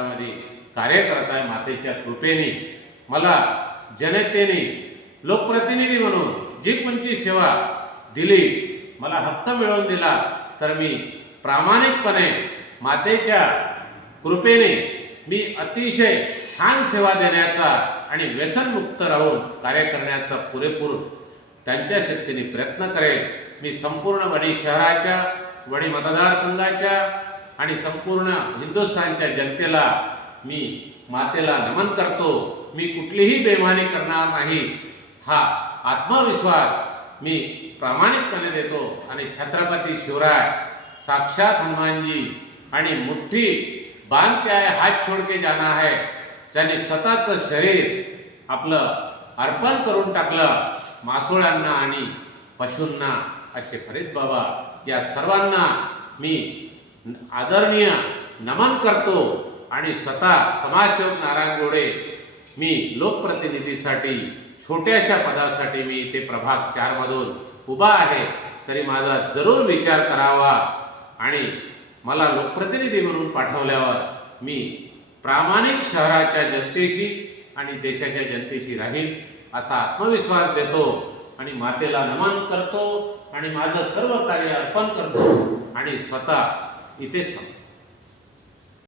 शहरामध्ये कार्य करत आहे मातेच्या कृपेने. मला जनतेने लोकप्रतिनिधी म्हणून जी कोणती सेवा दिली मला हक्क मिळवून दिला तर मी प्रामाणिकपणे मातेच्या कृपेने मी अतिशय छान सेवा देण्याचा आणि व्यसनमुक्त राहून कार्य करण्याचा पुरेपूर त्यांच्या शक्तीने प्रयत्न करेल मी संपूर्ण वणी शहराच्या वणी मतदारसंघाच्या आणि संपूर्ण हिंदुस्थानच्या जनतेला मी मातेला नमन करतो. मी कुठलीही बेमानी करणार नाही. हा आत्मविश्वास मी प्रामाणिकपणे देतो. आणि छत्रपती शिवराय साक्षात हनुमानजी आणि मुठ्ठी बांध के आहे हात छोड के जाना आहे. ज्याने स्वतःचं शरीर आपलं अर्पण करून टाकलं मासोळ्यांना आणि पशूंना असे फरीद बाबा. या सर्वांना मी आदरणीय नमन करतो आणि स्वतः समाजसेवक नारायण गोडे मी लोकप्रतिनिधीसाठी छोट्याशा पदासाठी मी इथे प्रभाग चारमधून उभा आहे. तरी माझा जरूर विचार करावा आणि मला लोकप्रतिनिधी म्हणून पाठवल्यावर मी प्रामाणिक शहराच्या जनतेशी आणि देशाच्या जनतेशी राहील असा आत्मविश्वास देतो आणि मातेला नमन करतो आणि माझं सर्व कार्य अर्पण करतो आणि स्वतः इथेच थांबतो